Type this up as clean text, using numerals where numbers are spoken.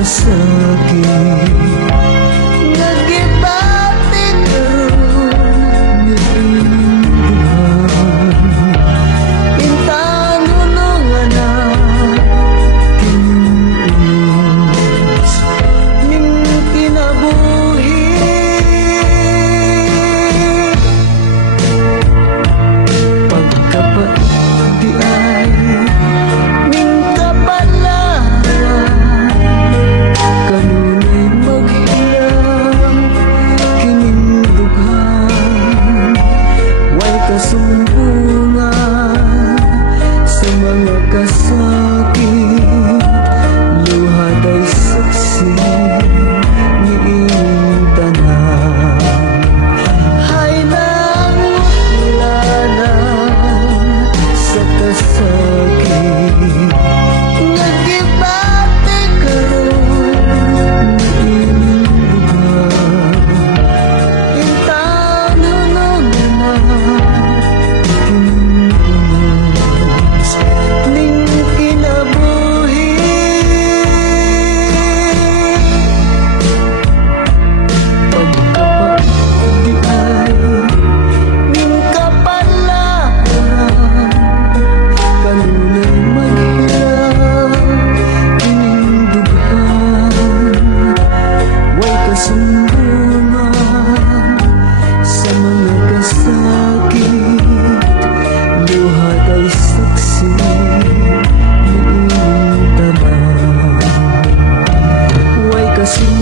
kasakit. Nagibati karon ni inyong intanulungan na kinunos ning kinabuhi. Pagkapat di ay ning kapalaran, kanunay maghilang kining dughan. Way kasumbungan sa mga kasakit, luhat ay saksi ni inyong tanan. Hay nangutlanan sa kasakit, nagibati karon ni inyong lugar. Intanulungan na kinunos ning kinabuhi. Pagkapat di ay ning kapalaran, kanunay maghilang kining dughan. Way kasumbungan sa mga kasakit, luhat ay saksi ni inyong tanan. Way kasumbungan